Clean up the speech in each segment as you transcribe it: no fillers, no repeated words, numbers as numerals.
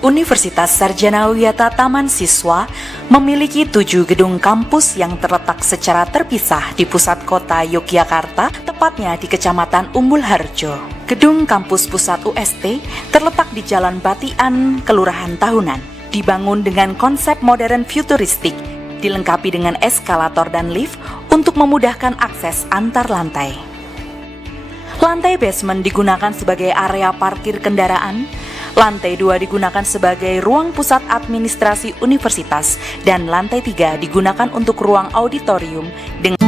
Universitas Sarjana Wiyata Taman Siswa memiliki 7 gedung kampus yang terletak secara terpisah di pusat kota Yogyakarta, tepatnya di Kecamatan Umbul Harjo. Gedung kampus pusat UST terletak di Jalan Batian, Kelurahan Tahunan. Dibangun dengan konsep modern futuristik, dilengkapi dengan eskalator dan lift untuk memudahkan akses antar lantai. Lantai basement digunakan sebagai area parkir kendaraan. Lantai 2 digunakan sebagai ruang pusat administrasi universitas dan lantai 3 digunakan untuk ruang auditorium dengan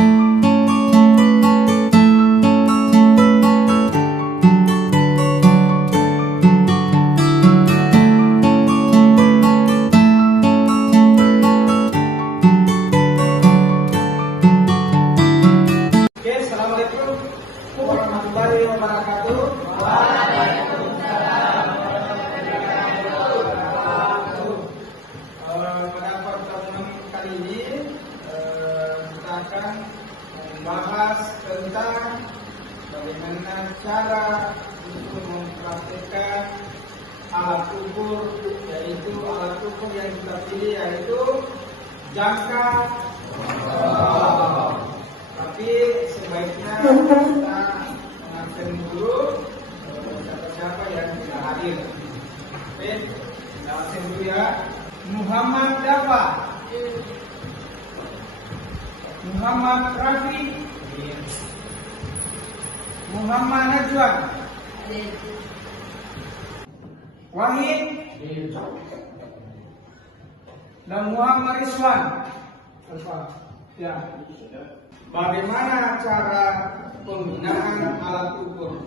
Assalamualaikum warahmatullahi wabarakatuh. Pada pertemuan kali ini kita akan membahas tentang bagaimana cara untuk mempraktikkan alat ukur, yaitu alat ukur yang kita pilih yaitu jangka. Tapi sebaiknya kita mengatur dulu siapa yang tidak hadir. Oke, kita absen dulu ya. Muhammad Dafa, Muhammad Rafi, Muhammad Najwan, Wahid, dan Muhammad Rizwan. Ya. Bagaimana cara penggunaan alat ukur?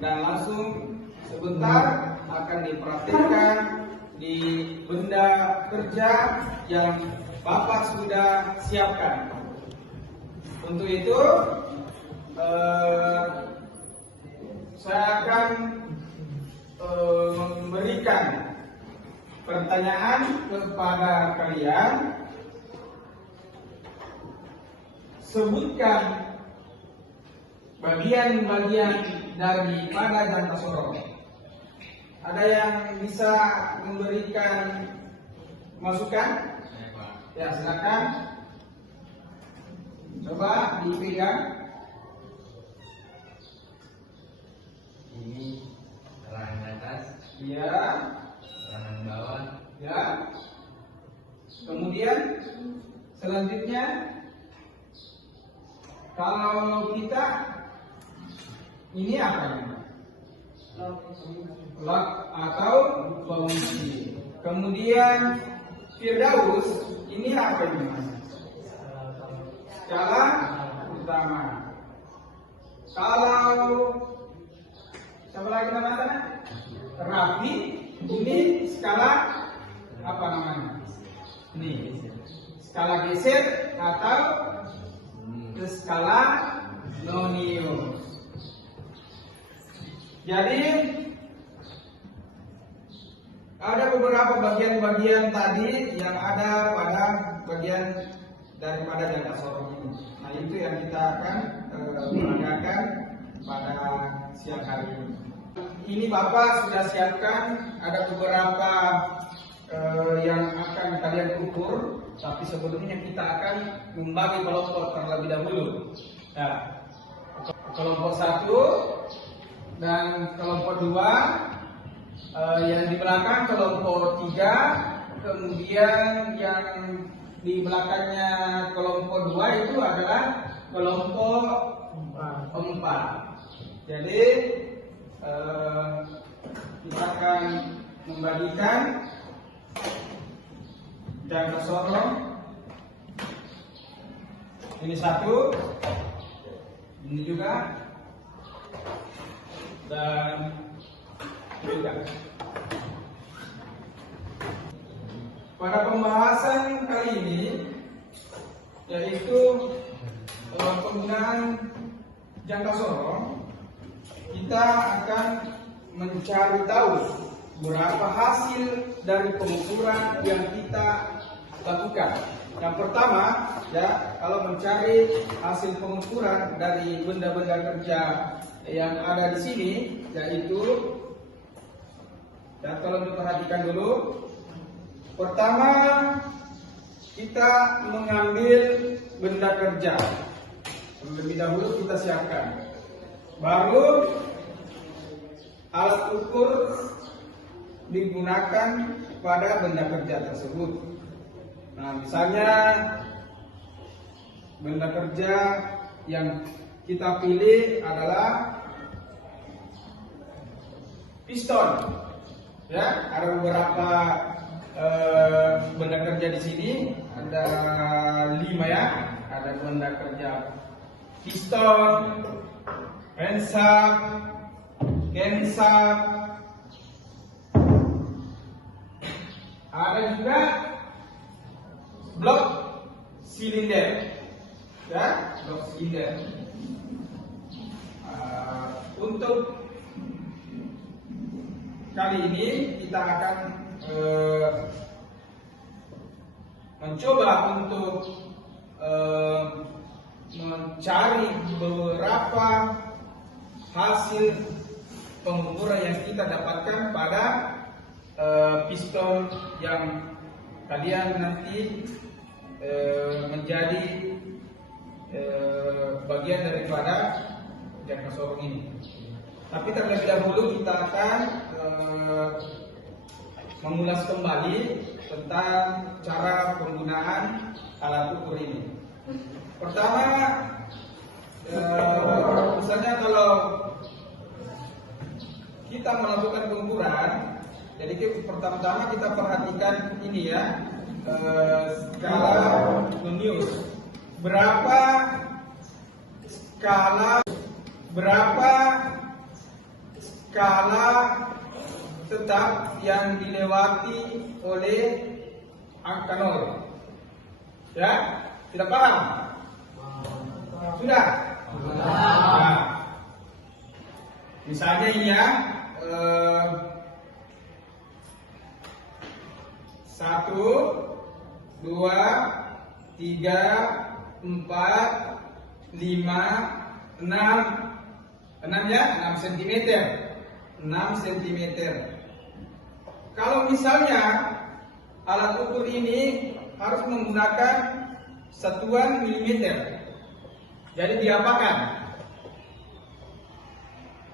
Dan langsung sebentar akan dipraktikkan di benda kerja yang Bapak sudah siapkan. Untuk itu saya akan memberikan pertanyaan kepada kalian. Sebutkan bagian-bagian daripada jangka sorong. Ada yang bisa memberikan masukan? Ya, silakan. Coba dipegang. Ini serangan atas, Ya. serangan bawah, Ya. Kemudian selanjutnya, kalau kita ini apa ya? Log atau fungsi. Kemudian Firdaus ini apa ini Mas? Skala utama. Kalau siapa lagi namanya? Rafi ini skala apa namanya? Ini skala geser atau skala nonius. Jadi ada beberapa bagian-bagian tadi yang ada pada bagian daripada jangka sorong ini. Nah, itu yang kita akan peragakan pada siang hari ini. Ini Bapak sudah siapkan ada beberapa yang akan kalian ukur, tapi sebelumnya kita akan membagi kelompok terlebih dahulu. Nah, kelompok 1 dan kelompok 2, yang di belakang kelompok 3, kemudian yang di belakangnya kelompok 2 itu adalah kelompok 4. Jadi kita akan membagikan jangka sorong. Ini 1, ini juga, dan ini juga. Pada pembahasan kali ini, yaitu penggunaan jangka sorong, kita akan mencari tahu berapa hasil dari pengukuran yang kita lakukan. Yang pertama, ya, kalau mencari hasil pengukuran dari benda-benda kerja yang ada di sini, yaitu Dan tolong diperhatikan dulu. Pertama, kita mengambil benda kerja. Terlebih dahulu kita siapkan. Baru alat ukur digunakan pada benda kerja tersebut. Nah, misalnya benda kerja yang kita pilih adalah piston. Ya, ada beberapa benda kerja di sini, ada 5 ya. Ada benda kerja piston, pensap, gensap, ada juga blok silinder, ya, blok silinder. Untuk kali ini kita akan mencoba untuk mencari beberapa hasil pengukuran yang kita dapatkan pada piston yang kalian nanti menjadi bagian daripada jangka sorong ini. Tapi terlebih dahulu kita akan mengulas kembali tentang cara penggunaan alat ukur ini. Pertama, misalnya kalau kita melakukan pengukuran, jadi pertama-tama kita perhatikan ini ya, skala Nonius. Berapa skala tetap yang dilewati oleh angka 0. Ya, tidak paham? Sudah? Nah, misalnya ini ya, 1, 2, 3, 4, 5, 6 ya, 6 cm. 6 cm. Kalau misalnya alat ukur ini harus menggunakan satuan milimeter, jadi diapakan?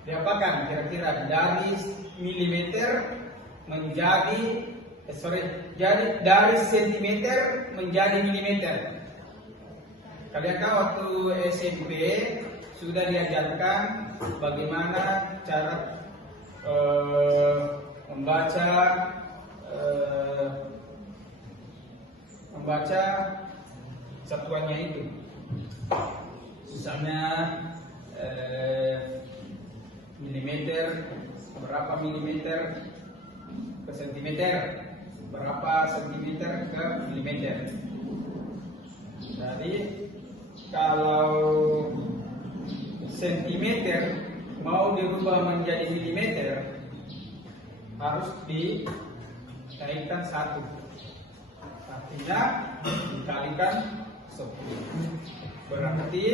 Diapakan kira-kira dari milimeter menjadi jadi dari sentimeter menjadi milimeter. Kalian kan waktu SMP sudah diajarkan bagaimana cara membaca satuannya itu. Misalnya milimeter, berapa milimeter ke sentimeter, berapa sentimeter ke milimeter. Jadi kalau sentimeter mau dirubah menjadi milimeter harus dinaikkan 1, artinya dikalikan 10. Berarti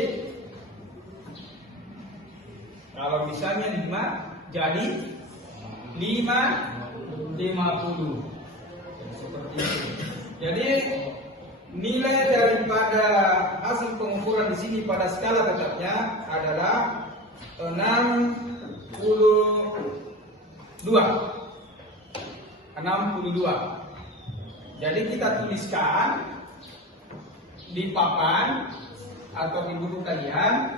kalau misalnya 5 jadi 50 seperti itu. Jadi nilai daripada hasil pengukuran di sini pada skala tetapnya adalah 62. Jadi kita tuliskan di papan atau di buku kalian,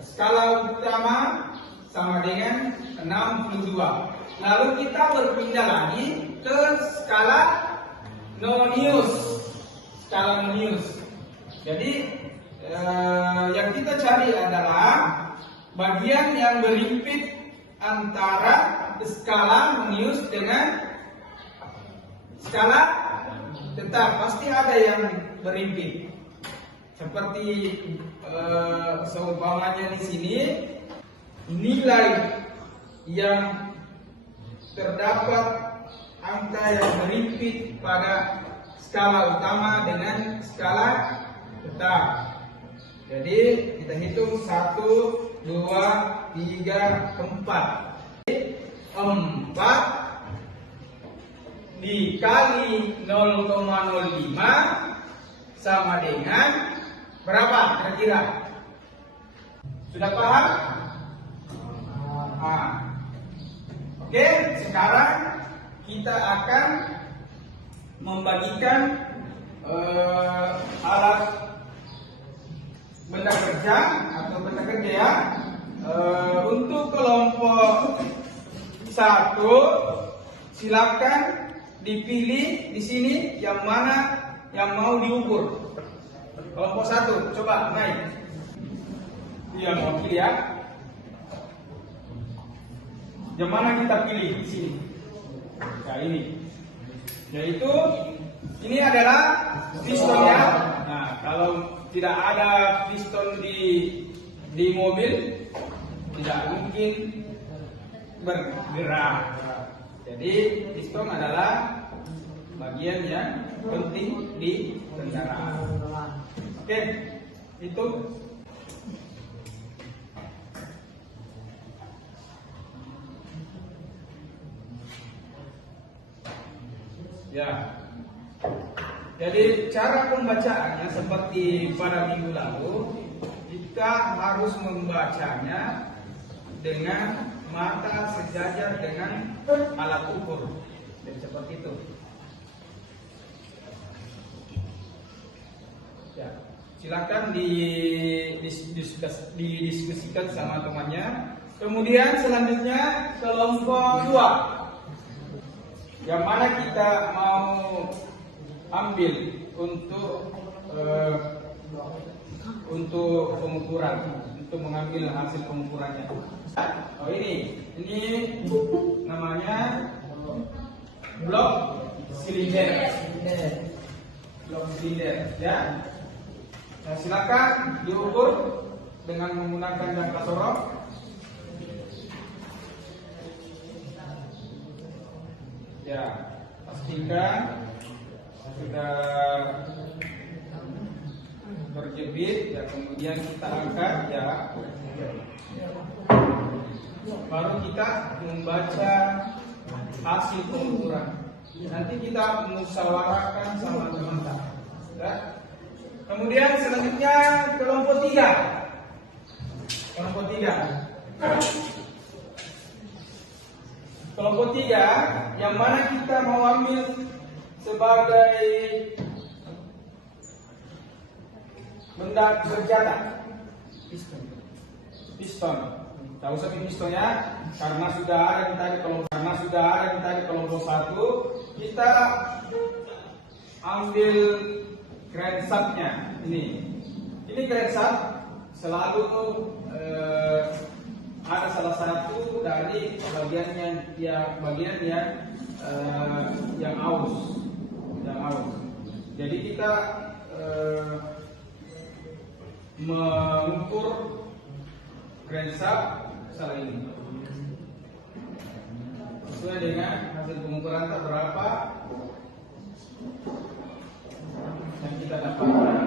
skala utama sama dengan 62. Lalu kita berpindah lagi ke skala Nonius. Skala Nonius. Jadi yang kita cari adalah bagian yang berhimpit antara skala Nonius dengan skala tetap. Pasti ada yang berhimpit. Seperti seumpamanya di sini, nilai yang terdapat angka yang berhimpit pada skala utama dengan skala tetap. Jadi kita hitung 1, 2, 3, 4. 4 dikali 0,05 sama dengan berapa kira-kira? Sudah paham? Oke, sekarang kita akan membagikan alat benda kerja atau benda kerja ya. Untuk kelompok 1 silakan dipilih di sini yang mana yang mau diukur. Kelompok 1 coba naik. Yang mau pilih ya. Yang mana kita pilih di sini? Nah ini, yaitu ini adalah pistonnya. Nah kalau tidak ada piston di mobil, tidak mungkin bergerak. Jadi piston adalah bagian yang penting di kendaraan. Oke, itu. Ya, jadi cara pembacaannya seperti pada minggu lalu, kita harus membacanya dengan mata sejajar dengan alat ukur. Jadi seperti itu. Ya, silakan didiskusikan sama temannya. Kemudian selanjutnya kelompok 2. Yang mana kita mau ambil untuk pengukuran, untuk mengambil hasil pengukurannya. Oh ini namanya blok silinder. Blok silinder, ya. Nah, silakan diukur dengan menggunakan jangka sorot. Ya, pastikan sudah berjepit ya, kemudian kita angkat ya, baru kita membaca hasil pengukuran. Nanti kita musyawarahkan sama teman-teman ya. Kemudian selanjutnya kelompok 3. Kelompok 3 yang mana kita mau ambil sebagai benda berjata piston. Tahu saja pistonnya karena sudah ada di tadi kelompok 1, kita ambil crankshaftnya. Ini crankshaft selalu ada salah satu dari bagian yang aus. Jadi kita mengukur crankshaft salah ini sesuai dengan hasil pengukuran berapa yang kita dapatkan.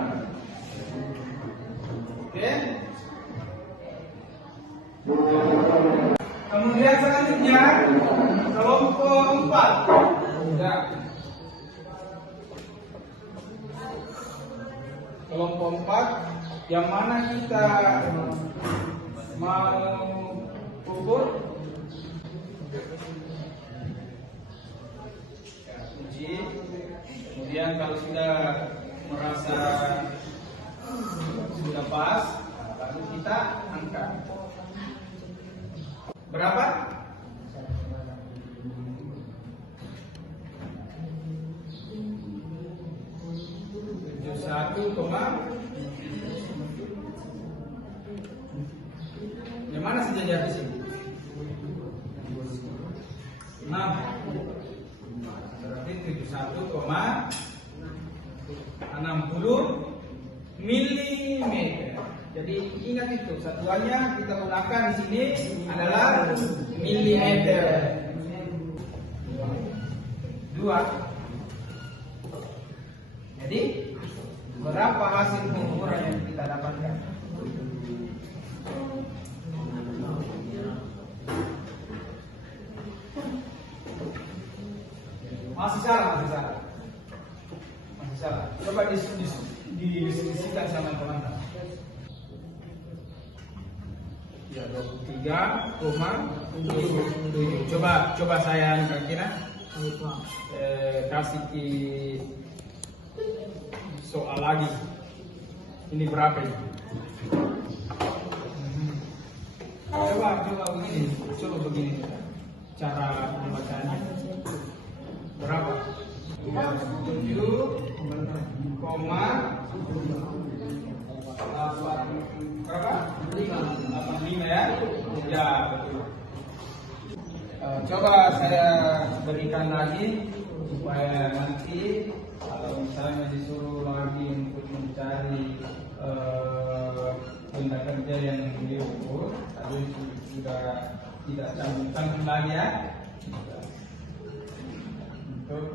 Oke. Kemudian selanjutnya kelompok 4. Ya. Kelompok 4 yang mana kita mau ukur ya, uji. Kemudian kalau sudah merasa sudah pas, lalu kita angkat. Berapa? Yang mana sejajar di sini? 6. Berarti 71,60 mm. Jadi ingat itu, satuannya kita gunakan di sini adalah milimeter. 2. Jadi berapa hasil pengukuran yang kita dapatkan? Masih salah. Coba didiskusikan sama teman-teman. Ya, 23,7. Coba saya kira kasih soal lagi. Ini berapa ini? Coba begini cara membacanya. Berapa? 7,85 ya? Ya, betul. Coba saya berikan lagi supaya nanti kalau misalnya disuruh lagi untuk mencari benda kerja yang diukur, tadi sudah tidak cantum lagi ya. Untuk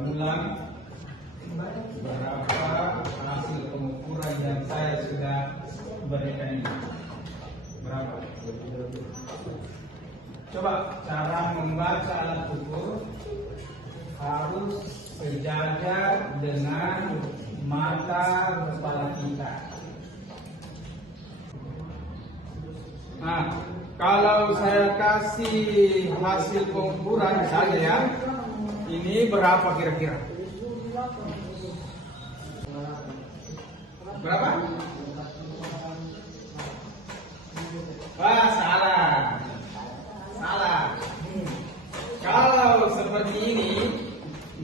mengulang berapa hasil pengukuran yang saya sudah berikan ini. Berapa? Coba cara membaca alat ukur harus sejajar dengan mata kepala kita. Nah, kalau saya kasih hasil pengukuran saja ya, ini berapa kira-kira? Berapa? Wah, salah. Kalau seperti ini,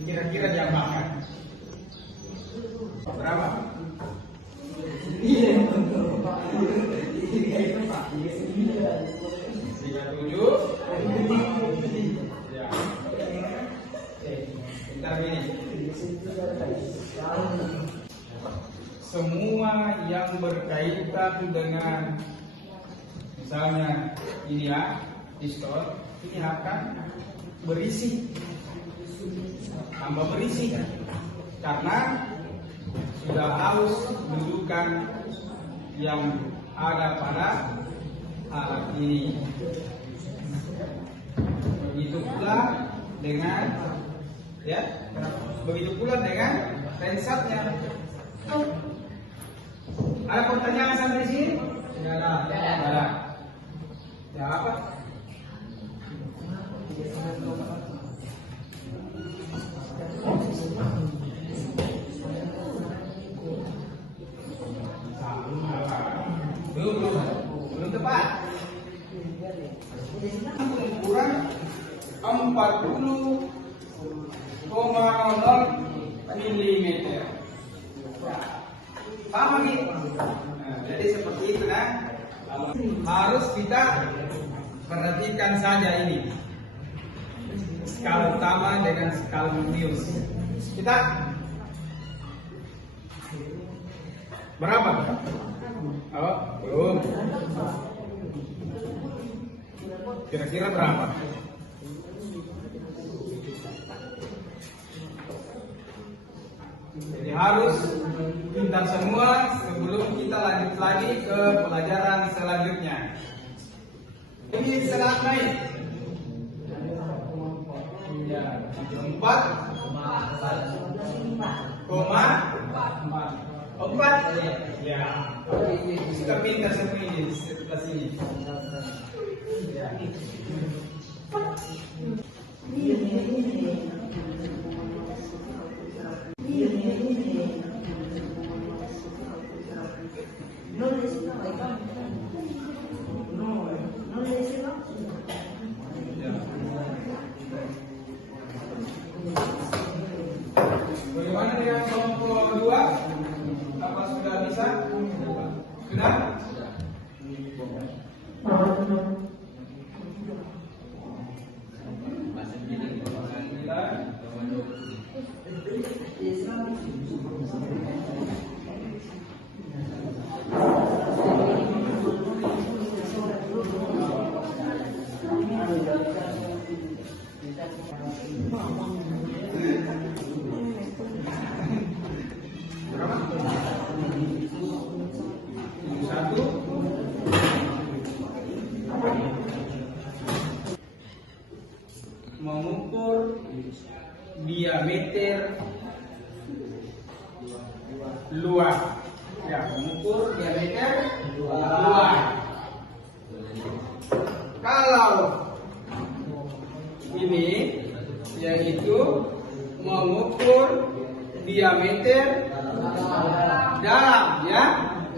kira-kira jam makan berapa? 37. Ya. Bentar ini. Semua yang berkaitan dengan misalnya ini ya, pistol, ini akan berisi, tambah berisi karena sudah harus dudukan yang ada pada alat ini. Begitu pula dengan pensatnya. Ada pertanyaan sampai sini? Tidak ada. Ya apa? Belum tepat. Ukuran 40,00 mm. Paham lagi? Nah, jadi seperti itu nah. Harus kita perhatikan saja ini. Skala utama dengan skala minus. Kita berapa? Oh, belum. Kira-kira berapa? Jadi harus pintar semua sebelum kita lanjut lagi ke pelajaran selanjutnya. Ini selat naik. Ya, 4,4. Ya, kita pintar semua ini di sebelah sini. Bagaimana dengan kelompok 2? Apa sudah bisa? Sudah? diameter luar. Ya, mengukur diameter luar. Kalau ini yaitu mengukur diameter dalam, ya,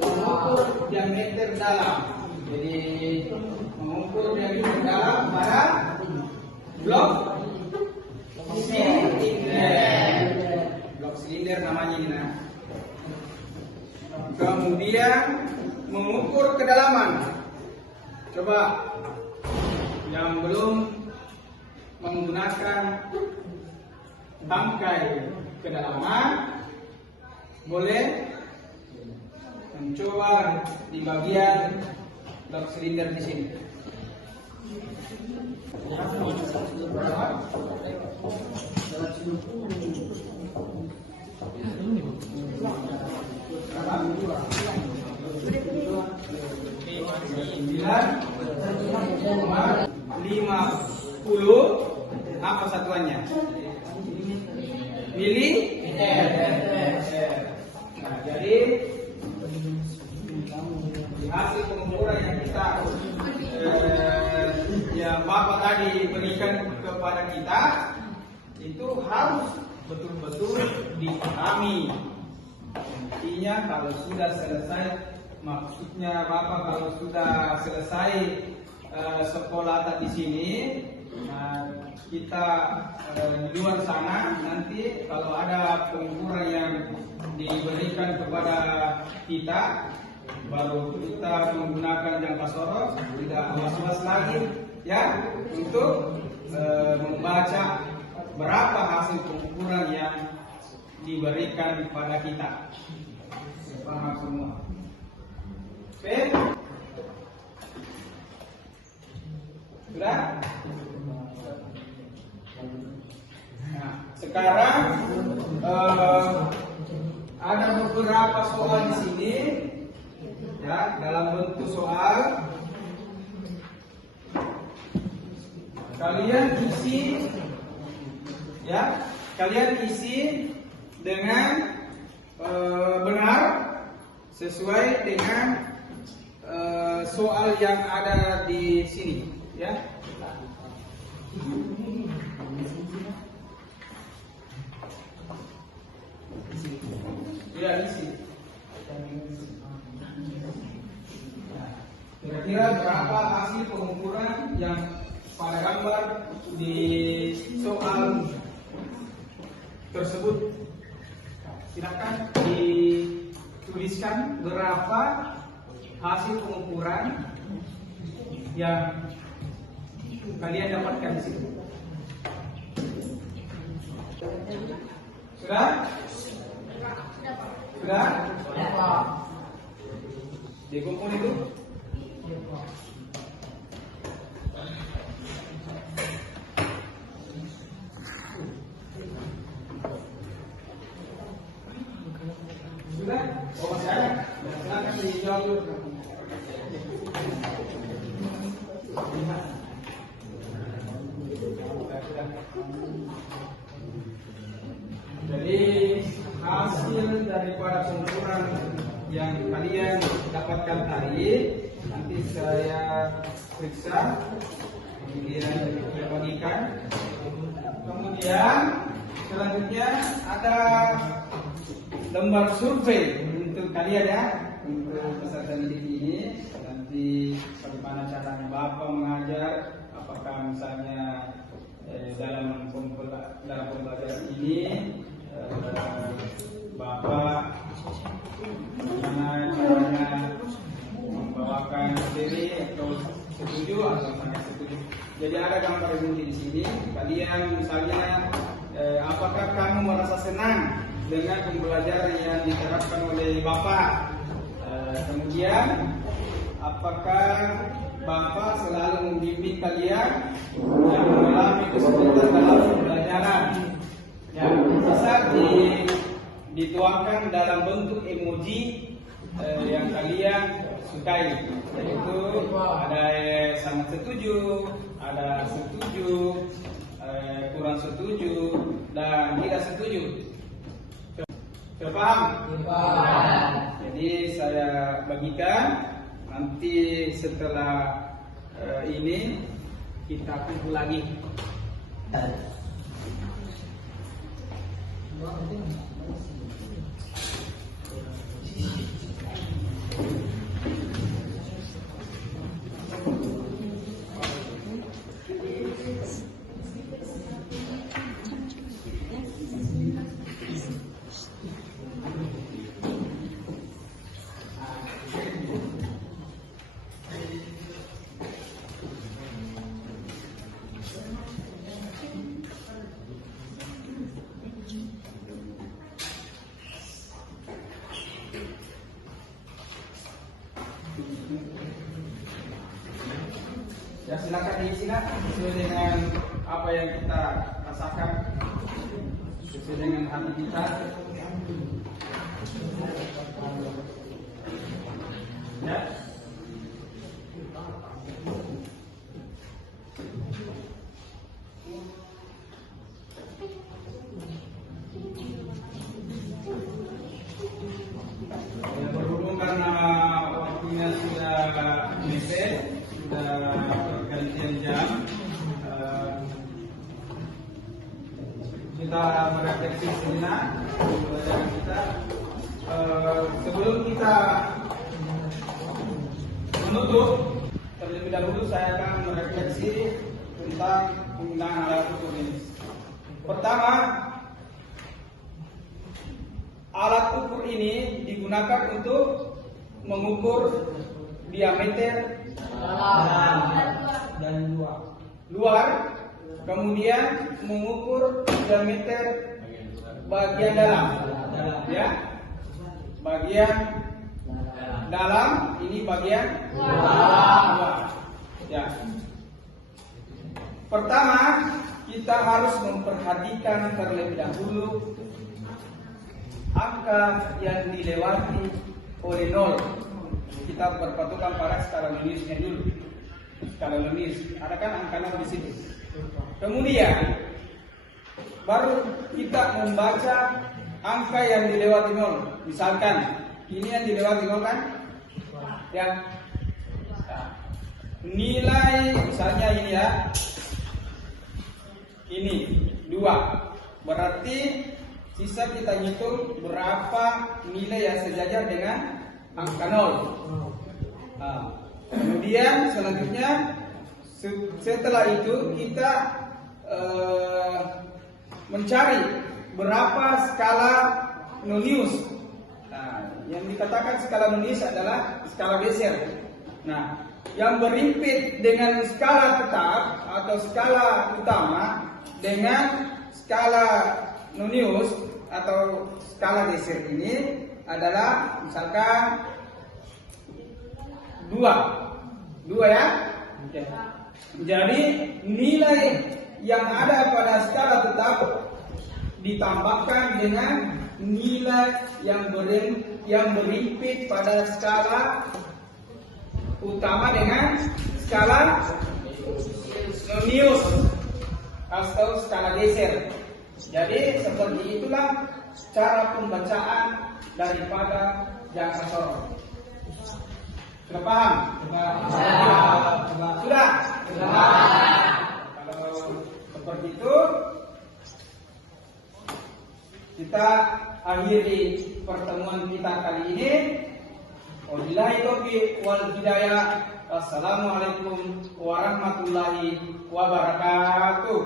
mengukur diameter dalam. Jadi mengukur diameter dalam pada blok silinder. Blok silinder namanya ini. Nah. Kemudian mengukur kedalaman. Coba yang belum menggunakan tangkai kedalaman boleh mencoba di bagian blok silinder di sini. Lima puluh apa satuannya? Milimeter. Nah, jadi hasil pengukuran yang kita yang Bapak tadi berikan kepada kita itu harus betul-betul dipahami. Intinya kalau sudah selesai, maksudnya Bapak kalau sudah selesai sekolah di sini, kita di luar sana nanti kalau ada pengukuran yang diberikan kepada kita, baru kita menggunakan jangka sorot, tidak was-was lagi, ya, untuk membaca berapa hasil pengukuran yang diberikan kepada kita. Paham semua? Oke? Sudah? Nah, sekarang ada beberapa soal di sini, ya, dalam bentuk soal. Kalian isi, ya, kalian isi dengan benar sesuai dengan soal yang ada di sini, ya. Ya, isi. Kira-kira berapa hasil pengukuran yang pada gambar di soal tersebut? Silakan dituliskan berapa hasil pengukuran yang kalian dapatkan di situ. Sudah? Sudah? Dikumpul itu? Sudah? Oh, masih ada? Silakan dijawab dulu. Jadi hasil daripada pengukuran yang kalian dapatkan tadi nanti saya periksa, kemudian saya bagikan. Kemudian selanjutnya ada lembar survei untuk kalian, ya, untuk peserta didik ini. Nanti bagaimana caranya Bapak mengajar, apakah misalnya dalam pembelajaran ini Bapak bagaimana caranya membawakan materi, atau setuju atau tidak setuju. Jadi ada gambar bunyi di sini. Kalian misalnya apakah kamu merasa senang dengan pembelajaran yang diterapkan oleh Bapak? Kemudian apakah Bapak selalu membimbing kalian yang mengalami kesulitan dalam pembelajaran? Ya, bisa dituangkan dalam bentuk emoji yang kalian sukai, yaitu ada sangat setuju, ada setuju, kurang setuju, dan tidak setuju. Terpaham? Jadi saya bagikan, nanti setelah ini kita kumpul lagi. Ya, silakan diisikan sesuai dengan apa yang kita rasakan, sesuai dengan hati kita. Ya. Berhubung karena waktunya sudah mepet, sudah pergantian jam, kita merefleksi sejenak pelajaran kita. Sebelum kita menutup, terlebih dahulu saya akan merefleksi tentang penggunaan alat ukur ini. Pertama, alat ukur ini digunakan untuk mengukur diameter dan luar, kemudian mengukur diameter bagian dalam, ya, bagian dalam ini bagian luar, ya. Pertama, kita harus memperhatikan terlebih dahulu angka yang dilewati oleh 0. Kita berpatokan pada skala Luniusnya dulu. Skala Lunius, ada kan angka 0 di situ. Kemudian baru kita membaca angka yang dilewati 0. Misalkan ini yang dilewati 0 kan? Ya. Nilai misalnya ini ya. Ini 2. Berarti sisa kita hitung berapa nilai yang sejajar dengan angka 0. Kemudian selanjutnya setelah itu kita mencari berapa skala Lunius. Nah, yang dikatakan skala Lunius adalah skala Bessel. Nah, yang berimpit dengan skala tetap atau skala utama dengan skala Lunius atau skala Bessel ini adalah misalkan 2 ya. Oke. Jadi nilai yang ada pada skala tetap ditambahkan dengan nilai yang berimpit pada skala utama dengan skala Lunius atau skala Bessel. Jadi seperti itulah cara pembacaan daripada jangka sorong. Sudah paham? Sudah? Kalau seperti itu, kita akhiri pertemuan kita kali ini. Wabillahi taufiq wal hidayah. Wassalamualaikum warahmatullahi wabarakatuh.